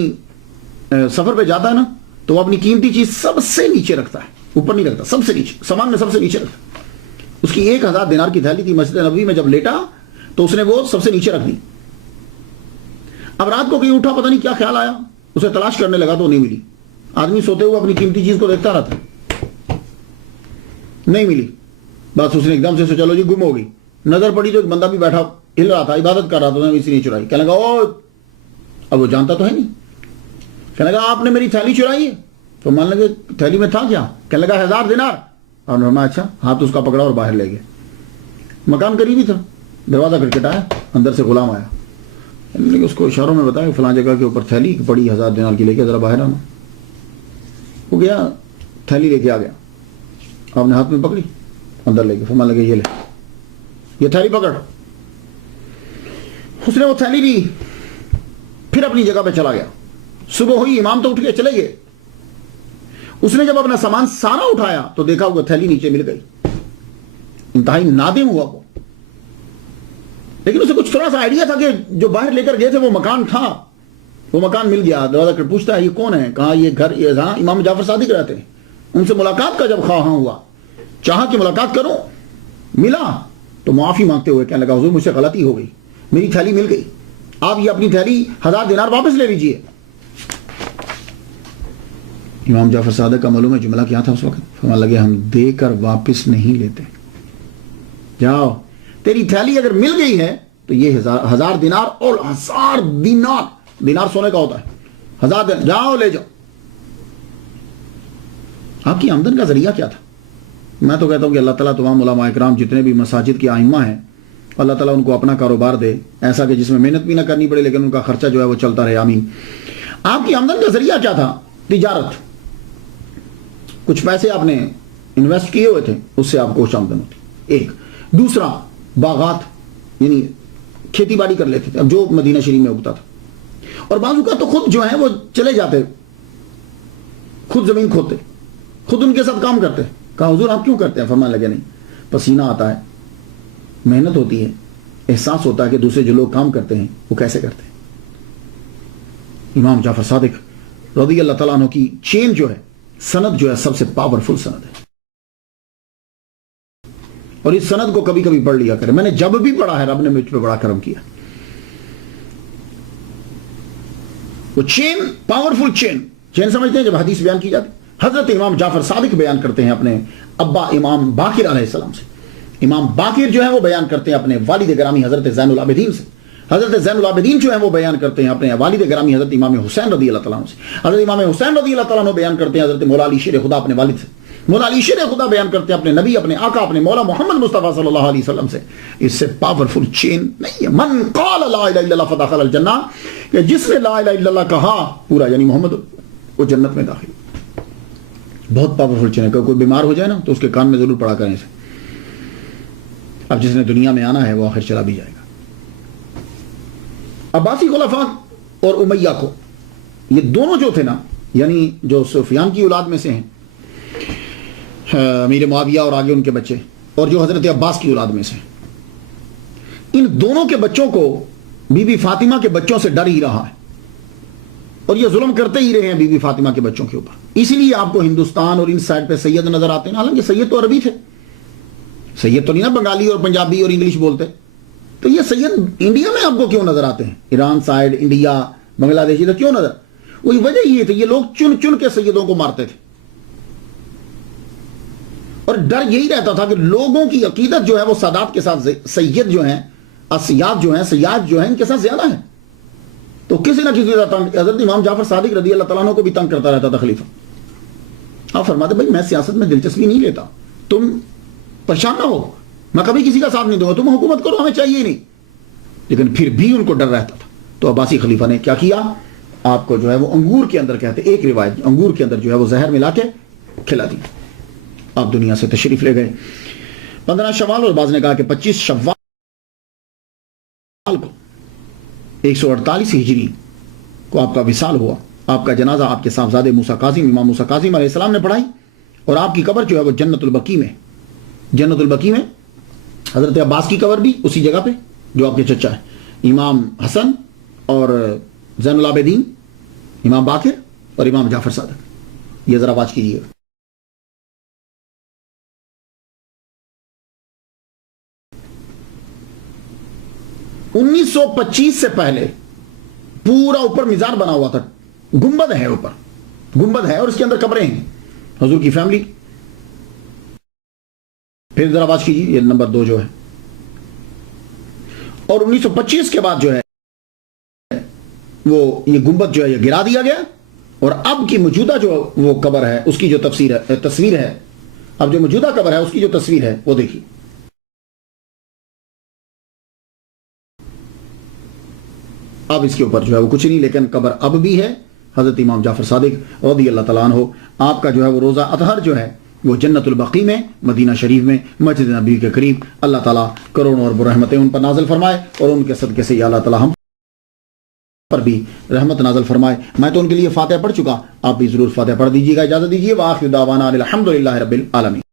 سفر پہ جاتا ہے نا تو وہ اپنی قیمتی چیز سب سے نیچے رکھتا ہے، اوپر نہیں رکھتا، سب سے نیچے، سامان میں سب سے نیچے رکھتا ہے۔ اس کی 1000 دینار کی تھیلی تھی، مسجد نبوی میں جب لیٹا تو اس نے وہ سب سے نیچے رکھ دی۔ اب رات کو کہیں اٹھا، پتہ نہیں کیا خیال آیا، اسے تلاش کرنے لگا تو نہیں ملی۔ آدمی سوتے ہوئے اپنی قیمتی چیز کو دیکھتا رہتا، نہیں ملی، بس اس نے ایک دم سے چلو جی گم ہو گئی۔ نظر پڑی تو ایک بندہ بھی بیٹھا ہل رہا تھا، عبادت کر رہا تھا، اسی نے چرائی۔ کہنے لگا او، اب وہ جانتا تو ہے نہیں، کہنے لگا آپ نے میری تھیلی چرائی ہے؟ تو مان لگے تھیلی میں تھا کیا؟ کہنے لگا 1000 دینار۔ اور فرمایا اچھا، ہاتھ اس کا پکڑا اور باہر لے گئے۔ مکان قریب ہی تھا، دروازہ کھٹکھٹایا، اندر سے غلام آیا، اس کو اشاروں میں بتایا فلاں جگہ کے اوپر تھیلی پڑی 1000 دینار کی، لے کے ذرا باہر آنا۔ وہ گیا، تھیلی لے کے آ گیا، آپ نے ہاتھ میں پکڑی، اندر لے کے فرمان لگے یہ لے، یہ تھیلی پکڑ۔ اس نے وہ تھیلی لی، پھر اپنی جگہ پہ چلا گیا۔ صبح ہوئی، امام تو اٹھ کے چلے گئے۔ اس نے جب اپنا سامان سارا اٹھایا تو دیکھا وہ تھیلی نیچے مل گئی۔ انتہائی نادم ہوا وہ، لیکن اسے کچھ تھوڑا سا آئیڈیا تھا کہ جو باہر لے کر گئے تھے وہ مکان تھا، وہ مکان مل گیا۔ دروازہ کر پوچھتا ہے یہ کون ہے؟ کہا یہ گھر یہاں امام جعفر صادق رہتے ہیں۔ ان سے ملاقات کا جب خواہاں ہوا، چاہا کہ ملاقات کروں، ملا تو معافی مانگتے ہوئے کہنے لگا حضور مجھ سے غلطی ہو گئی، میری تھیلی مل گئی، آپ یہ اپنی تھیلی 1000 دینار واپس لے لیجئے۔ امام جعفر صادق کا معلوم ہے جملہ کیا تھا اس وقت؟ فرمان لگے ہم دے کر واپس نہیں لیتے، جاؤ تیری تھیلی اگر مل گئی ہے تو یہ 1000 دینار، اور 1000 دینار، دینار سونے کا ہوتا ہے، 1000 دینار، جاؤ لے جاؤ۔ آپ کی آمدن کا ذریعہ کیا تھا؟ میں تو کہتا ہوں کہ اللہ تعالیٰ تمام علماء اکرام جتنے بھی مساجد کے ائمہ ہیں، اللہ تعالیٰ ان کو اپنا کاروبار دے ایسا کہ جس میں محنت بھی نہ کرنی پڑے لیکن ان کا خرچہ جو ہے وہ چلتا رہے، آمین۔ آپ کی آمدن کا ذریعہ کیا تھا؟ تجارت، کچھ پیسے آپ نے انویسٹ کیے ہوئے تھے، اس سے آپ کو کچھ آمدن ہوتی، ایک۔ دوسرا باغات، یعنی کھیتی باڑی کر لیتے تھے، اب جو مدینہ شریف میں اگتا تھا، اور بعض اوقات تو خود جو ہیں وہ چلے جاتے، خود زمین کھودتے، خود ان کے ساتھ کام کرتے۔ کہا حضور آپ کیوں کرتے ہیں؟ فرمان لگے نہیں، پسینہ آتا ہے، محنت ہوتی ہے، احساس ہوتا ہے کہ دوسرے جو لوگ کام کرتے ہیں وہ کیسے کرتے ہیں۔ امام جعفر صادق رضی اللہ تعالیٰ عنہ کی چین جو ہے، سند جو ہے، سب سے پاورفل سند ہے، اور اس سند کو کبھی کبھی پڑھ لیا کرے۔ میں نے جب بھی پڑھا ہے رب نے مجھ پہ بڑا کرم کیا۔ وہ چین، پاورفل چین سمجھتے ہیں جب حدیث بیان کی جاتی؟ حضرت امام جعفر صادق بیان کرتے ہیں اپنے ابا امام باقر علیہ السلام سے۔ امام باقر جو ہے وہ بیان کرتے ہیں اپنے والد گرامی حضرت زین العابدین سے۔ حضرت زین العابدین جو ہے وہ بیان کرتے ہیں اپنے والد گرامی حضرت امام حسین رضی اللہ تعالیٰ عنہ سے۔ حضرت امام حسین رضی اللہ تعالیٰ عنہ بیان کرتے ہیں حضرت مولا علی شیر خدا اپنے والد سے۔ مولا علی شیر خدا بیان کرتے ہیں اپنے نبی، اپنے آقا، اپنے مولا محمد مصطفیٰ صلی اللہ علیہ وسلم سے۔ اس سے پاورفل چین نہیں ہے۔ من قال لا الہ الا اللہ فدخل الجنہ، کہ جس نے لا الہ الا اللہ کہا پورا، یعنی محمد، وہ جنت میں داخل۔ بہت پاورفل چین ہے۔ کوئی بیمار ہو جائے نا تو اس کے کان میں ضرور پڑا کریں اسے۔ اب جس نے دنیا میں آنا ہے وہ آخر چلا بھی جائے گا۔ عباسی خلفاء اور امیہ کو، یہ دونوں جو تھے نا، یعنی جو سفیان کی اولاد میں سے ہیں، امیر معاویہ اور آگے ان کے بچے، اور جو حضرت عباس کی اولاد میں سے، ان دونوں کے بچوں کو بی بی فاطمہ کے بچوں سے ڈر ہی رہا ہے، اور یہ ظلم کرتے ہی رہے ہیں بی بی فاطمہ کے بچوں کے اوپر۔ اسی لیے آپ کو ہندوستان اور ان سائڈ پہ سید نظر آتے ہیں، حالانکہ سید تو عربی تھے، سید تو نہیں نا بنگالی اور پنجابی اور انگلش بولتے، تو یہ سید انڈیا میں آپ کو کیوں نظر آتے ہیں؟ ایران سائڈ، انڈیا، بنگلہ دیش، ادھر کیوں نظر؟ وہی وجہ یہ تھی، یہ لوگ چن چن کے سیدوں کو مارتے تھے، اور ڈر یہی رہتا تھا کہ لوگوں کی عقیدت جو ہے وہ سادات کے ساتھ، سید جو ہیں، اسیاد جو ہیں، سیاد جو ہیں، ان کے ساتھ زیادہ ہیں، تو کسی نہ کسی طرح حضرت امام جعفر صادق رضی اللہ تعالیٰ عنہ کو بھی تنگ کرتا رہتا تھا خلیفہ۔ آپ فرماتے بھائی میں سیاست میں دلچسپی نہیں لیتا، تم پریشان نہ ہو، میں کبھی کسی کا ساتھ نہیں دوں گا، تم حکومت کرو، ہمیں چاہیے ہی نہیں، لیکن پھر بھی ان کو ڈر رہتا تھا۔ تو عباسی خلیفہ نے کیا کیا؟ آپ کو جو ہے وہ انگور کے اندر، کہتے ایک روایت، انگور کے اندر جو ہے وہ زہر ملا کے کھلا دی۔ آپ دنیا سے تشریف لے گئے 15 شوال، اور بعض نے کہا کہ 25 شوال کو 148 ہجری کو آپ کا وصال ہوا۔ آپ کا جنازہ آپ کے صاحبزادے موسیٰ کاظم، امام موسیٰ کاظم علیہ السلام نے پڑھائی، اور آپ کی قبر جو ہے وہ جنت البقیع میں، جنت البقیع میں حضرت عباس کی قبر بھی اسی جگہ پہ جو آپ کے چچا ہے، امام حسن اور زین العابدین، امام باقر اور امام جعفر صادق۔ یہ ذرا واچ کیجیے. 1925 سے پہلے پورا اوپر میزان بنا ہوا تھا, گنبد ہے, اوپر گنبد ہے اور اس کے اندر قبریں ہیں, حضور کی فیملی. پھر ذرا واچ کیجیے, یہ نمبر 2 جو ہے. اور 1925 کے بعد جو ہے وہ یہ گنبد جو ہے یہ گرا دیا گیا, اور اب کی موجودہ جو وہ قبر ہے اس کی جو تصویر ہے, اب جو موجودہ قبر ہے اس کی جو تصویر ہے وہ دیکھیے. اب اس کے اوپر جو ہے وہ کچھ نہیں, لیکن قبر اب بھی ہے. حضرت امام جعفر صادق رضی اللہ تعالیٰ عنہ, آپ کا جو ہے وہ روزہ اطہر جو ہے وہ جنت البقیع میں, مدینہ شریف میں, مسجد نبی کے قریب. اللہ تعالیٰ کروڑوں اور رحمتیں ان پر نازل فرمائے, اور ان کے صدقے سے اللہ تعالیٰ ہم پر بھی رحمت نازل فرمائے. میں تو ان کے لیے فاتحہ پڑھ چکا, آپ بھی ضرور فاتحہ پڑھ دیجیے گا. اجازت دیجیے. وآخر دعوانا الحمدللہ رب العالمین.